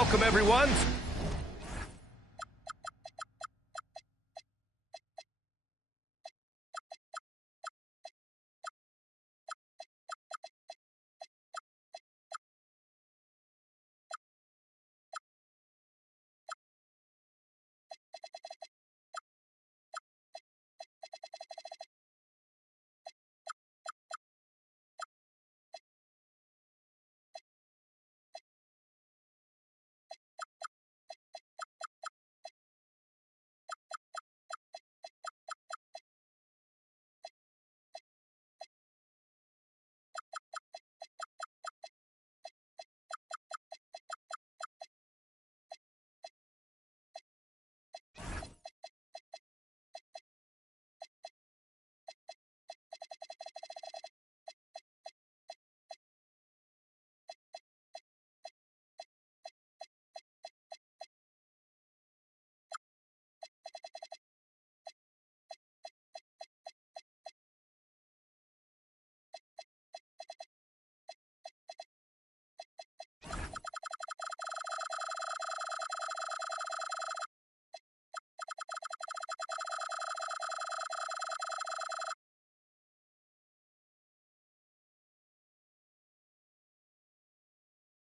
welcome everyone.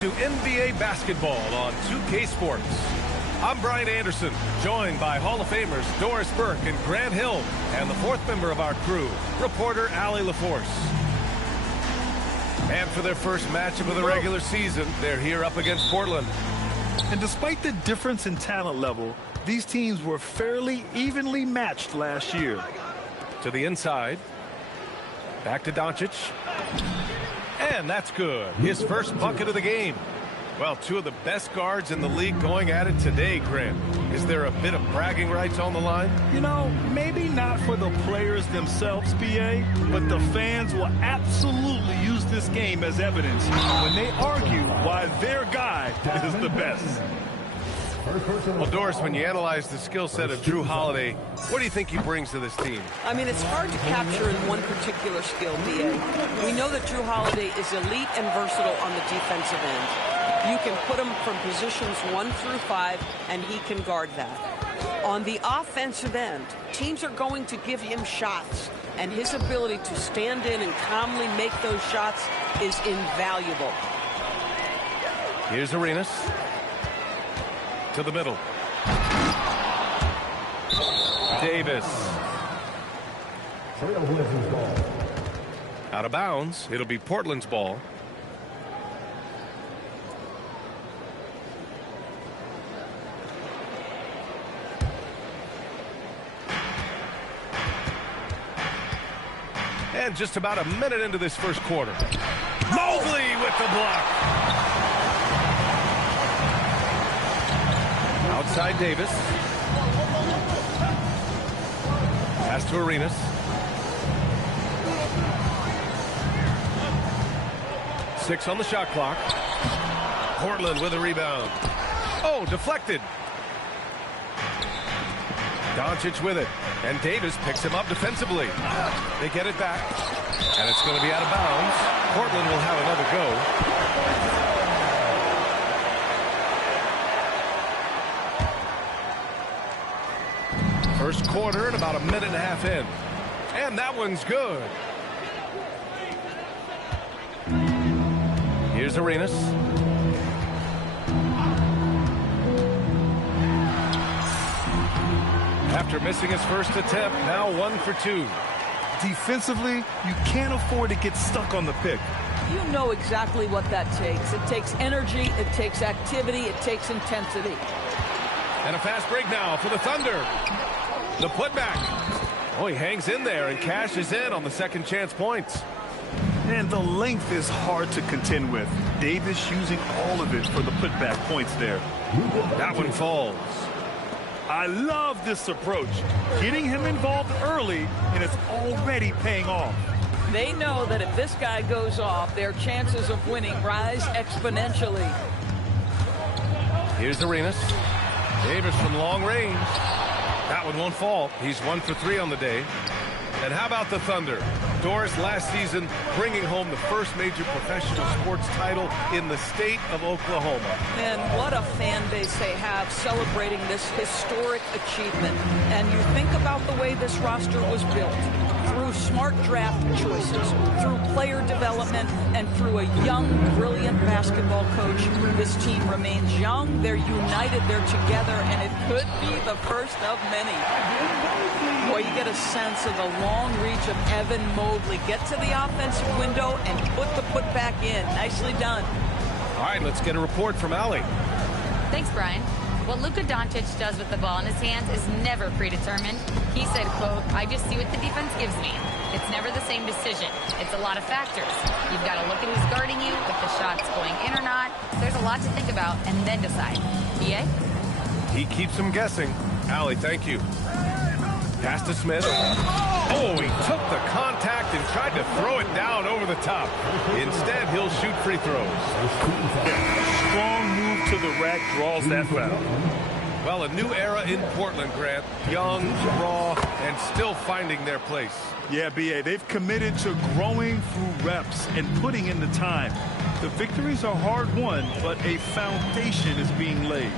To NBA basketball on 2K Sports. I'm Brian Anderson, joined by Hall of Famers Doris Burke and Grant Hill, and the fourth member of our crew, reporter Allie LaForce. And for their first matchup of the regular season, they're here up against Portland. And despite the difference in talent level, these teams were fairly evenly matched last year. To the inside. Back to Doncic. And that's good. His first bucket of the game. Well, two of the best guards in the league going at it today, Grant. Is there a bit of bragging rights on the line? You know, maybe not for the players themselves, PA, but the fans will absolutely use this game as evidence when they argue why their guy is the best. Well, Doris, when you analyze the skill set of Jrue Holiday, what do you think he brings to this team? I mean, it's hard to capture in one particular skill, BA. We know that Jrue Holiday is elite and versatile on the defensive end. You can put him from positions 1 through 5, and he can guard that. On the offensive end, teams are going to give him shots, and his ability to stand in and calmly make those shots is invaluable. Here's Arenas. To the middle. Davis. Out of bounds. It'll be Portland's ball. And just about a minute into this first quarter. Mobley with the block. Outside Davis. Pass to Arenas. Six on the shot clock. Portland with a rebound. Oh, deflected. Doncic with it. And Davis picks him up defensively. They get it back. And it's going to be out of bounds. Portland will have another go. First quarter and about a minute and a half in. And that one's good. Here's Arenas. After missing his first attempt, now 1 for 2. Defensively, you can't afford to get stuck on the pick. You know exactly what that takes. It takes energy, it takes activity, it takes intensity. And a fast break now for the Thunder. The putback. Oh, he hangs in there and cashes in on the second chance points. And the length is hard to contend with. Davis using all of it for the putback points there. That one falls. I love this approach. Getting him involved early, and it's already paying off. They know that if this guy goes off, their chances of winning rise exponentially. Here's Arenas. Davis from long range. That one won't fall. He's 1 for 3 on the day. And how about the Thunder? Doris, last season bringing home the first major professional sports title in the state of Oklahoma. And what a fan base they have celebrating this historic achievement. And you think about the way this roster was built. Through smart draft choices, through player development, and through a young, brilliant basketball coach. This team remains young, they're united, they're together, and it could be the first of many. Boy, you get a sense of the long reach of Evan Mobley. Get to the offensive window and put the putback in. Nicely done. All right, let's get a report from Allie. Thanks, Brian. What Luka Doncic does with the ball in his hands is never predetermined. He said, quote, "I just see what the defense gives me. It's never the same decision. It's a lot of factors. You've got to look at who's guarding you, if the shot's going in or not. There's a lot to think about and then decide." BA? He keeps them guessing. Allie, thank you. Pass to Smith. Oh, he took the contact and tried to throw it down over the top. Instead, he'll shoot free throws. Strong move to the rack draws that foul. Well, a new era in Portland, Grant. Young, raw, and still finding their place. Yeah, BA, they've committed to growing through reps and putting in the time. The victories are hard won, but a foundation is being laid.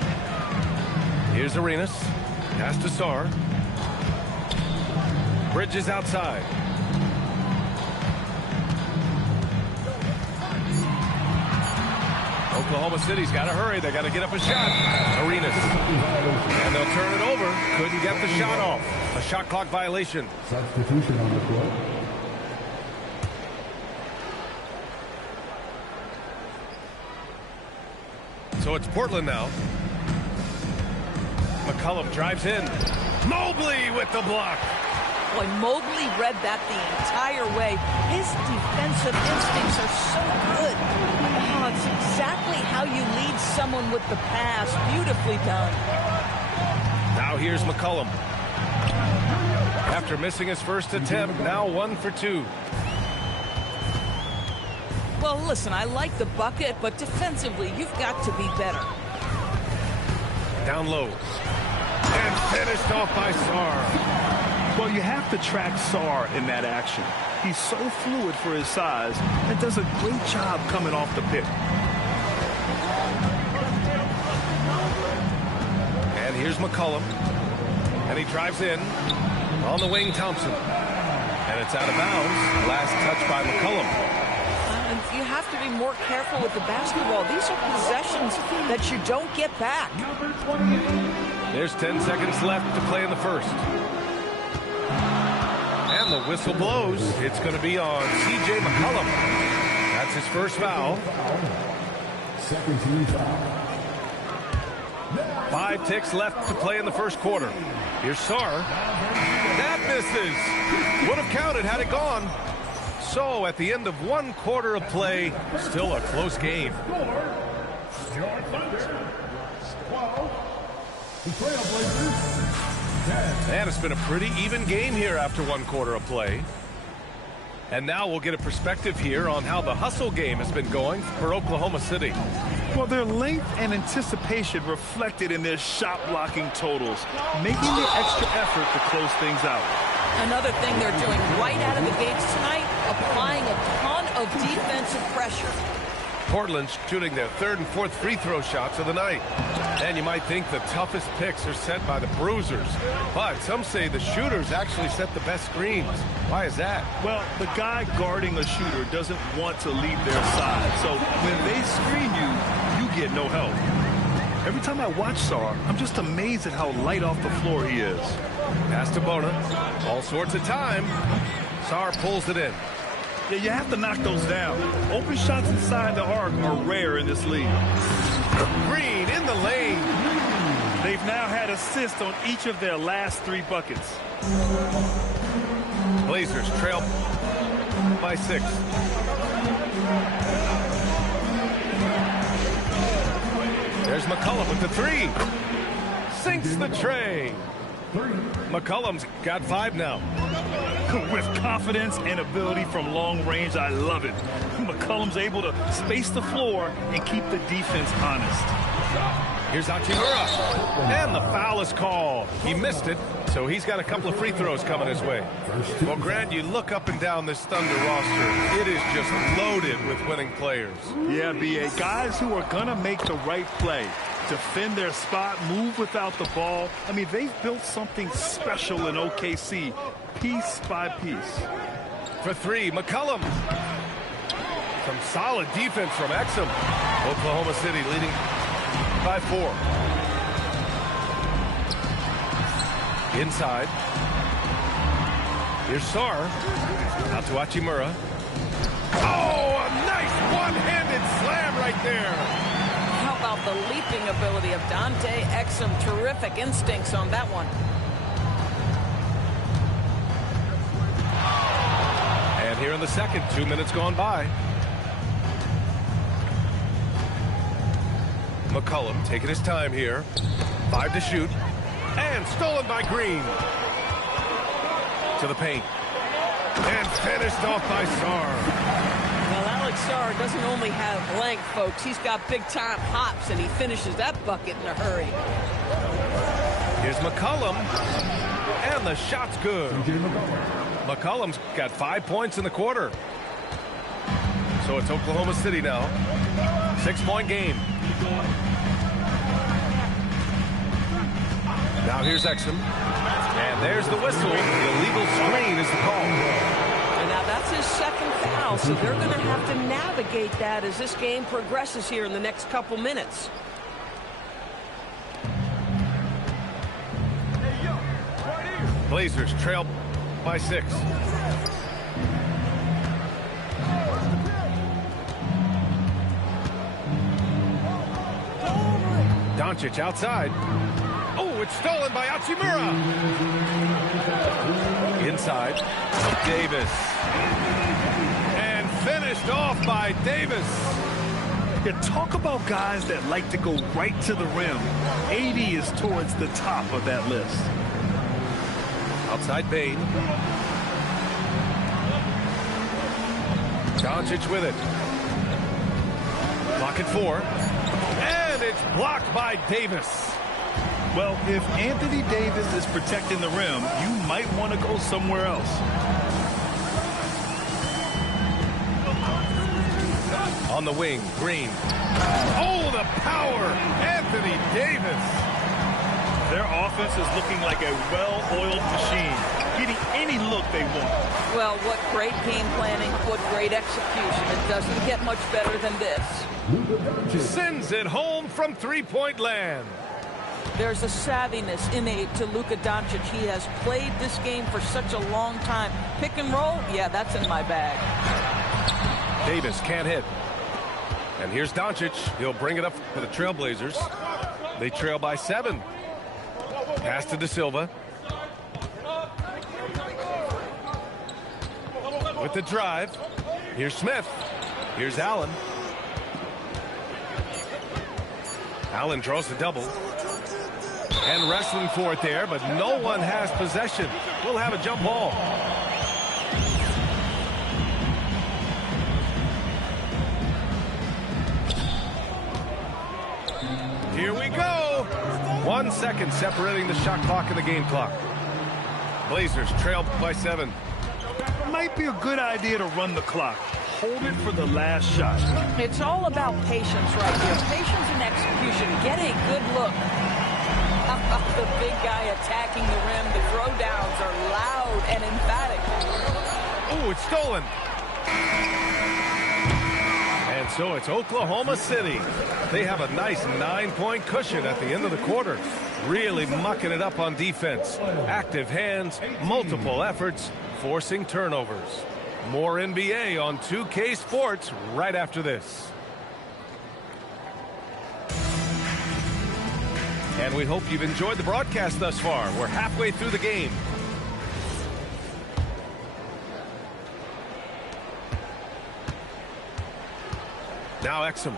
Here's Arenas. Pass to Sarr. Bridges outside. Oklahoma City's got to hurry. They got to get up a shot. Arenas. And they'll turn it over. Couldn't get the shot off. A shot clock violation. Substitution on the court. So it's Portland now. McCollum drives in. Mobley with the block. Boy, Mobley read that the entire way. His defensive instincts are so good. Oh, it's exactly how you lead someone with the pass. Beautifully done. Now here's McCollum. After missing his first attempt, now 1 for 2. Well, listen, I like the bucket, but defensively, you've got to be better. Down low. And finished off by Sarr. Well, you have to track Sarr in that action. He's so fluid for his size and does a great job coming off the pick. And here's McCollum. And he drives in. On the wing, Thompson. And it's out of bounds. Last touch by McCollum. You have to be more careful with the basketball. These are possessions that you don't get back. There's 10 seconds left to play in the first. And the whistle blows. It's going to be on C.J. McCollum. That's his first foul. Second team foul. 5 ticks left to play in the first quarter. Here's Sarr. That misses. Would have counted had it gone. So at the end of 1 quarter of play, still a close game. And it's been a pretty even game here after 1 quarter of play. And now we'll get a perspective here on how the hustle game has been going for Oklahoma City. Well, their length and anticipation reflected in their shot blocking totals, making the extra effort to close things out. Another thing they're doing right out of the gates tonight, applying a ton of defensive pressure. Portland's shooting their 3rd and 4th free throw shots of the night. And you might think the toughest picks are set by the bruisers. But some say the shooters actually set the best screens. Why is that? Well, the guy guarding a shooter doesn't want to leave their side. So when they screen you, you get no help. Every time I watch Sarr, I'm just amazed at how light off the floor he is. Pass to Bona. All sorts of time. Sarr pulls it in. Yeah, you have to knock those down. Open shots inside the arc are rare in this league. Green in the lane. They've now had assists on each of their last 3 buckets. Blazers trail by 6. There's McCollum with the 3. Sinks the tray. McCollum's got 5 now. With confidence and ability from long range, I love it. McCollum's able to space the floor and keep the defense honest. Here's Hachimura. And the foul is called. He missed it, so he's got a couple of free throws coming his way. Well, Grant, you look up and down this Thunder roster. It is just loaded with winning players. Yeah, B.A. Guys who are going to make the right play. Defend their spot, move without the ball. I mean, they've built something special in OKC, piece by piece. For three, McCollum. Some solid defense from Exum. Oklahoma City leading by 4. Inside. Here's Sarr. Out to Hachimura. Oh, a nice one-handed slam right there. How about the leaping ability of Dante Exum? Terrific instincts on that one. And here in the second, 2 minutes gone by. McCollum taking his time here. 5 to shoot. And stolen by Green. To the paint. And finished off by Sarr. Well, Alex Sarr doesn't only have length, folks. He's got big-time hops, and he finishes that bucket in a hurry. Here's McCollum. And the shot's good. McCollum's got 5 points in the quarter. So it's Oklahoma City now. 6-point game. Now here's Exum. And there's the whistle. The illegal screen is the call. And now that's his second foul, so they're going to have to navigate that as this game progresses here in the next couple minutes. Blazers trail by 6. Doncic outside. Oh, it's stolen by Hachimura. Inside. Davis. And finished off by Davis. Yeah, talk about guys that like to go right to the rim. 80 is towards the top of that list. Outside Bane. Doncic with it. Clock at 4. And it's blocked by Davis. Well, if Anthony Davis is protecting the rim, you might want to go somewhere else. On the wing, Green. Oh, the power! Anthony Davis. Their offense is looking like a well-oiled machine, getting any look they want. Well, what great game planning, what great execution. It doesn't get much better than this. Sends it home from three-point land. There's a savviness innate to Luka Doncic. He has played this game for such a long time. Pick and roll, yeah, that's in my bag. Davis can't hit. And here's Doncic. He'll bring it up for the Trailblazers. They trail by 7. Pass to De Silva. With the drive. Here's Smith. Here's Allen. Allen draws the double. And wrestling for it there, but no one has possession. We'll have a jump ball. Here we go. 1 second separating the shot clock and the game clock. Blazers trail by 7. Might be a good idea to run the clock. Hold it for the last shot. It's all about patience right here. Patience and execution. Get a good look. The big guy attacking the rim. The throwdowns are loud and emphatic. Oh, it's stolen. And so it's Oklahoma City. They have a nice 9-point cushion at the end of the quarter. Really mucking it up on defense. Active hands, multiple efforts, forcing turnovers. More NBA on 2K Sports right after this. And we hope you've enjoyed the broadcast thus far. We're halfway through the game. Now Exum.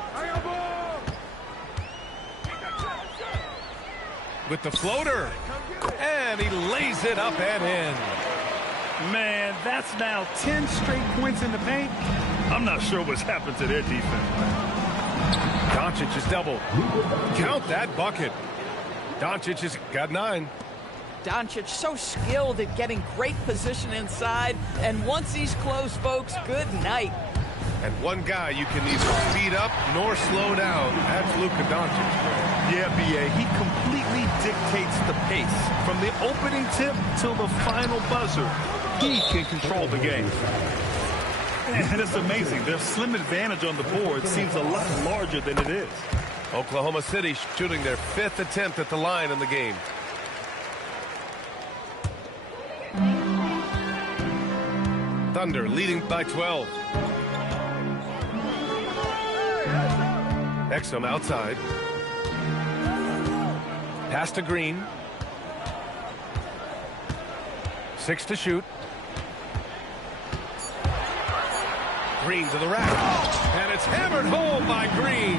With the floater. And he lays it up and in. Man, that's now 10 straight points in the paint. I'm not sure what's happened to their defense. Doncic is doubled. Count that bucket. Doncic has got 9. Doncic so skilled at getting great position inside, and once he's close, folks, good night. And one guy you can neither speed up nor slow down. That's Luka Doncic. Yeah, B.A., he completely dictates the pace. From the opening tip till the final buzzer, he can control the game. And it's amazing. Their slim advantage on the board seems a lot larger than it is. Oklahoma City shooting their 5th attempt at the line in the game. Thunder leading by 12. Exum outside. Pass to Green. 6 to shoot. Green to the rack. And it's hammered home by Green.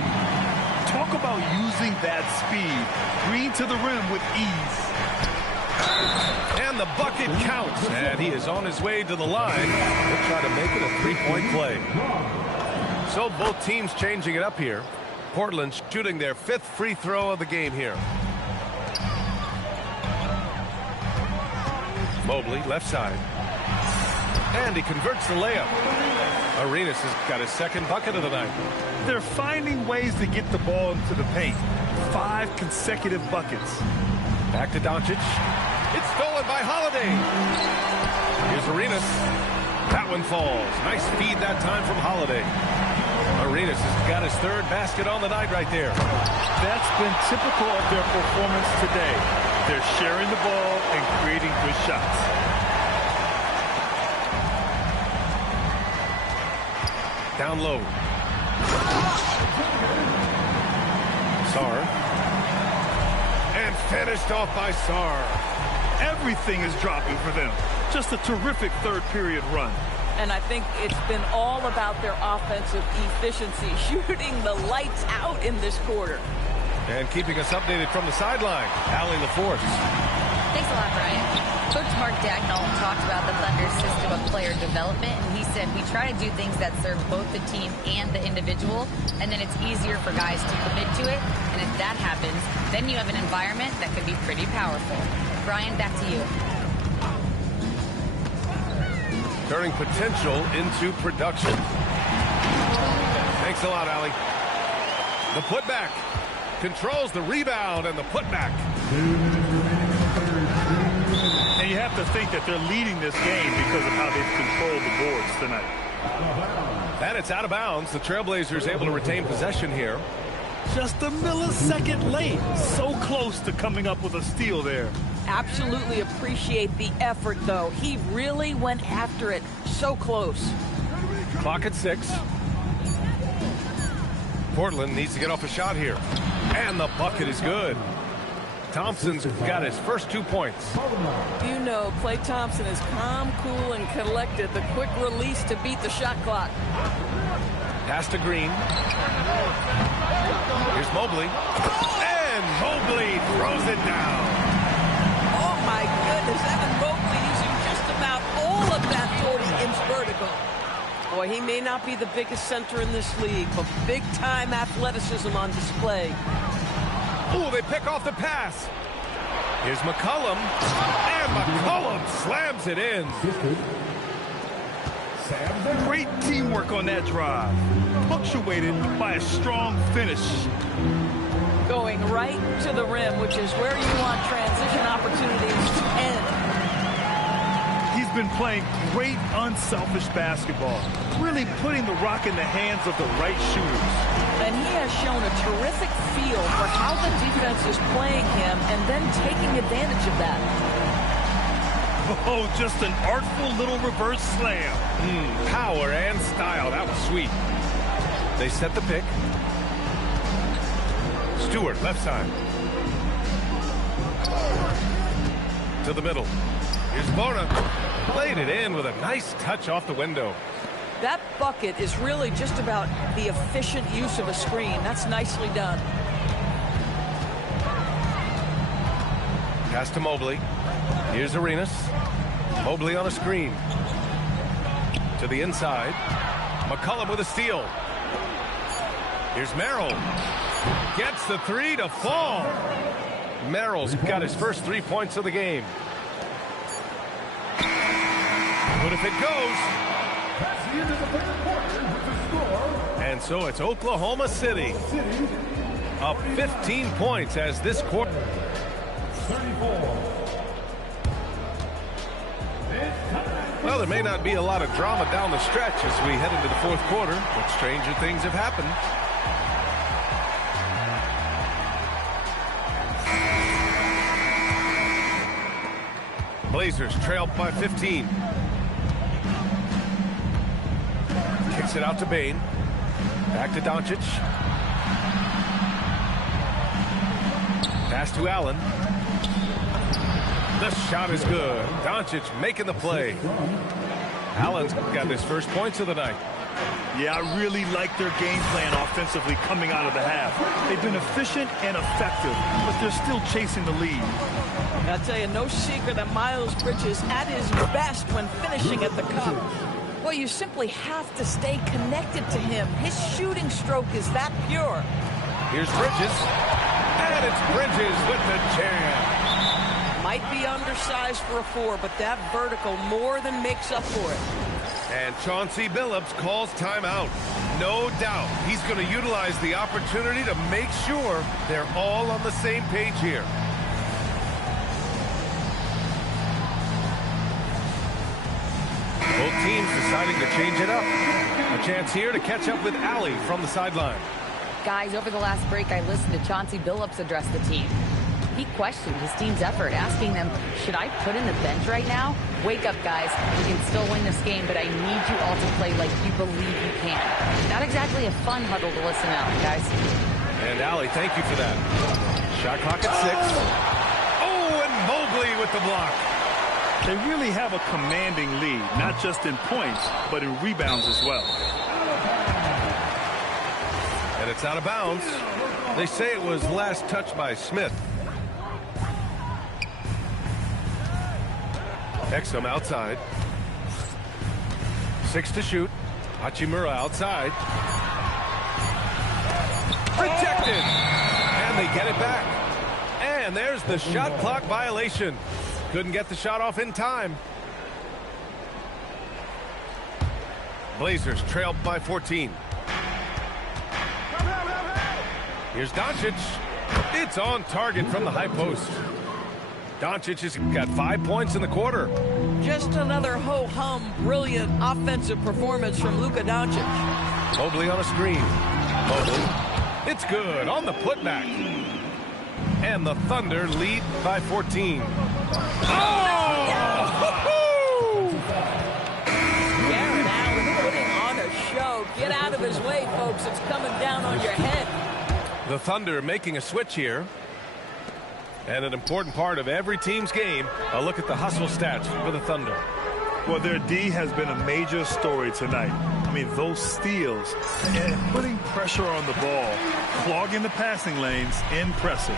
Talk about using that speed. Green to the rim with ease. And the bucket counts. And he is on his way to the line. He'll try to make it a 3-point play. So both teams changing it up here. Portland shooting their 5th free throw of the game here. Mobley, left side. And he converts the layup. Arenas has got his 2nd bucket of the night. They're finding ways to get the ball into the paint. 5 consecutive buckets. Back to Doncic. It's stolen by Holiday. Here's Arenas. That one falls. Nice feed that time from Holiday. Arenas has got his 3rd basket on the night right there. That's been typical of their performance today. They're sharing the ball and creating good shots. Down low. Sarr. And finished off by Sarr. Everything is dropping for them. Just a terrific 3rd period run. And I think it's been all about their offensive efficiency, shooting the lights out in this quarter. And keeping us updated from the sideline, Allie LaForce. Thanks a lot, Brian. Coach Mark Dagnall talked about the Thunder's system of player development, and he said, we try to do things that serve both the team and the individual, and then it's easier for guys to commit to it, and if that happens, then you have an environment that can be pretty powerful. Brian, back to you. Turning potential into production. Thanks a lot, Allie. The putback. Controls the rebound and the putback. And you have to think that they're leading this game because of how they've controlled the boards tonight. And it's out of bounds. The Trailblazers able to retain possession here. Just a millisecond late. So close to coming up with a steal there. Absolutely appreciate the effort, though. He really went after it. So close. Clock at 6. Portland needs to get off a shot here. And the bucket is good. Thompson's got his first 2 points. You know, Klay Thompson is calm, cool, and collected. The quick release to beat the shot clock. Pass to Green. Here's Mobley. And Mobley throws it down. Oh, my goodness. Evan Mobley using just about all of that 40-inch vertical. Boy, he may not be the biggest center in this league, but big-time athleticism on display. Ooh, they pick off the pass. Here's McCollum. And McCollum slams it in. Great teamwork on that drive. Punctuated by a strong finish. Going right to the rim, which is where you want transition opportunities to end. He's been playing great unselfish basketball. Really putting the rock in the hands of the right shooters. And he has shown a terrific feel for how the defense is playing him and then taking advantage of that. Oh, just an artful little reverse slam. Power and style. That was sweet. They set the pick. Stewart, left side. To the middle. Here's Bona. Played it in with a nice touch off the window. That bucket is really just about the efficient use of a screen. That's nicely done. Pass to Mobley. Here's Arenas. Mobley on a screen. To the inside. McCollum with a steal. Here's Merrill. Gets the three to fall. Merrill's got his first 3 points of the game. But if it goes. And so it's Oklahoma City up 15 points as this quarter. 34. Well, there may not be a lot of drama down the stretch as we head into the fourth quarter, but stranger things have happened. Blazers trail by 15. Kicks it out to Bane. Back to Doncic. Pass to Allen. The shot is good. Doncic making the play. Allen's got his first points of the night. Yeah, I really like their game plan offensively coming out of the half. They've been efficient and effective, but they're still chasing the lead. I'll tell you, no secret that Miles Bridges at his best when finishing at the cup. Well, you simply have to stay connected to him. His shooting stroke is that pure. Here's Bridges. And it's Bridges with the jam. Might be undersized for a 4, but that vertical more than makes up for it. And Chauncey Billups calls timeout. No doubt he's going to utilize the opportunity to make sure they're all on the same page here. Both teams deciding to change it up. A chance here to catch up with Allie from the sideline. Guys, over the last break, I listened to Chauncey Billups address the team. He questioned his team's effort, asking them, should I put in the bench right now? Wake up, guys. We can still win this game, but I need you all to play like you believe you can. Not exactly a fun huddle to listen out, guys. And Allie, thank you for that. Shot clock at 6. Oh, and Mobley with the block. They really have a commanding lead, not just in points, but in rebounds as well. And it's out of bounds. They say it was last touched by Smith. Exum outside. 6 to shoot. Hachimura outside. Rejected. And they get it back. And there's the shot clock violation. Couldn't get the shot off in time. Blazers trail by 14. Here's Doncic. It's on target from the high post. Doncic has got 5 points in the quarter. Just another ho-hum, brilliant offensive performance from Luka Doncic. Mobley on a screen. Mobley. It's good on the putback. And the Thunder lead by 14. Oh! Jarrett Allen putting on a show. Get out of his way, folks. It's coming down on your head. The Thunder making a switch here. And an important part of every team's game, a look at the hustle stats for the Thunder. Well, their D has been a major story tonight. I mean, those steals and putting pressure on the ball, clogging the passing lanes, impressive.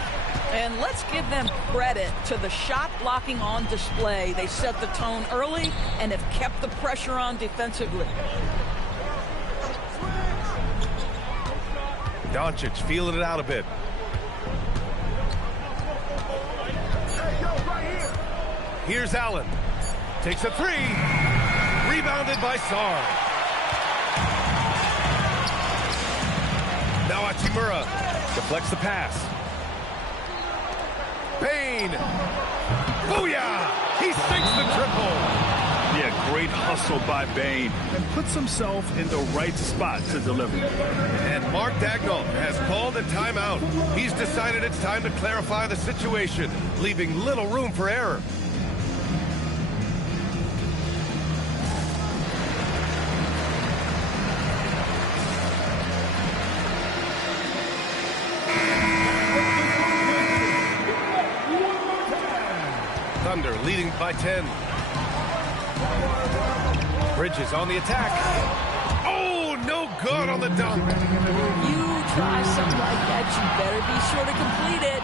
And let's give them credit to the shot blocking on display. They set the tone early and have kept the pressure on defensively. Doncic feeling it out a bit. Here's Allen. Takes a 3. Rebounded by Sarr. Now Hachimura deflects the pass. Bane. Booyah! He sinks the triple. Yeah, great hustle by Bane and puts himself in the right spot to deliver. And Mark Daigneault has called a timeout. He's decided it's time to clarify the situation, leaving little room for error. Thunder leading by 10. Bridges on the attack. Oh, no good on the dunk. You try something like that, you better be sure to complete it.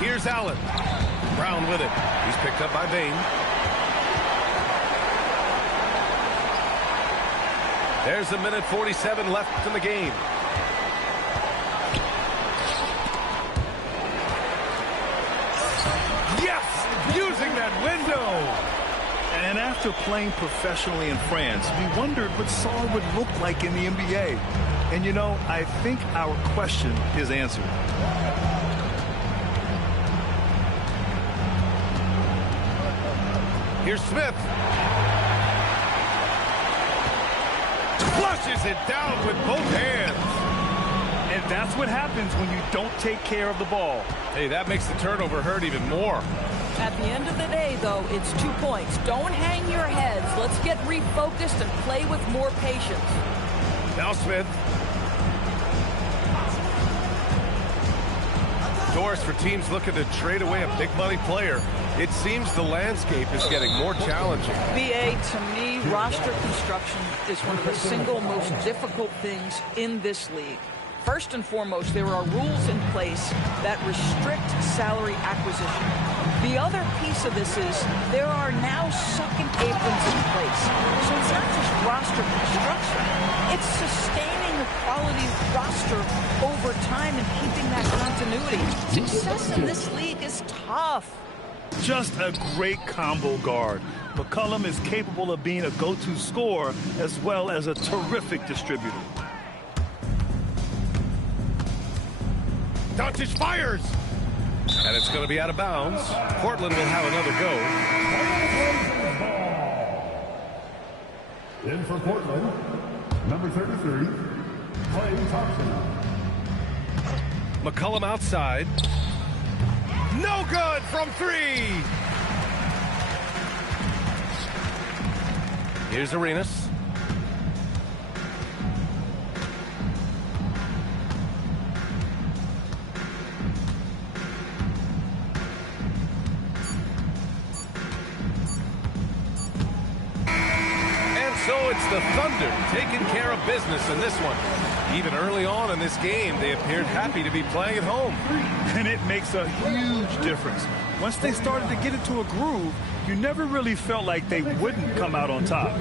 Here's Allen. Brown with it. He's picked up by Bane. There's a minute 47 left in the game. After playing professionally in France, we wondered what Sarr would look like in the NBA. And you know, I think our question is answered. Here's Smith. Flushes it down with both hands. And that's what happens when you don't take care of the ball. Hey, that makes the turnover hurt even more. At the end of the day, though, it's 2 points. Don't hang your heads. Let's get refocused and play with more patience. Now Smith. Doors for teams looking to trade away a big money player. It seems the landscape is getting more challenging. BA, to me, roster construction is one of the single most difficult things in this league. First and foremost, there are rules in place that restrict salary acquisition. The other piece of this is there are now second aprons in place. So it's not just roster construction. It's sustaining a quality roster over time and keeping that continuity. Success in this league is tough. Just a great combo guard. McCollum is capable of being a go-to scorer as well as a terrific distributor. Doncic fires. And it's going to be out of bounds. Portland will have another go. In for Portland, number 33, Klay Thompson. McCollum outside. No good from three. Here's Arenas. So it's the Thunder taking care of business in this one. Even early on in this game, they appeared happy to be playing at home. And it makes a huge difference. Once they started to get into a groove, you never really felt like they wouldn't come out on top.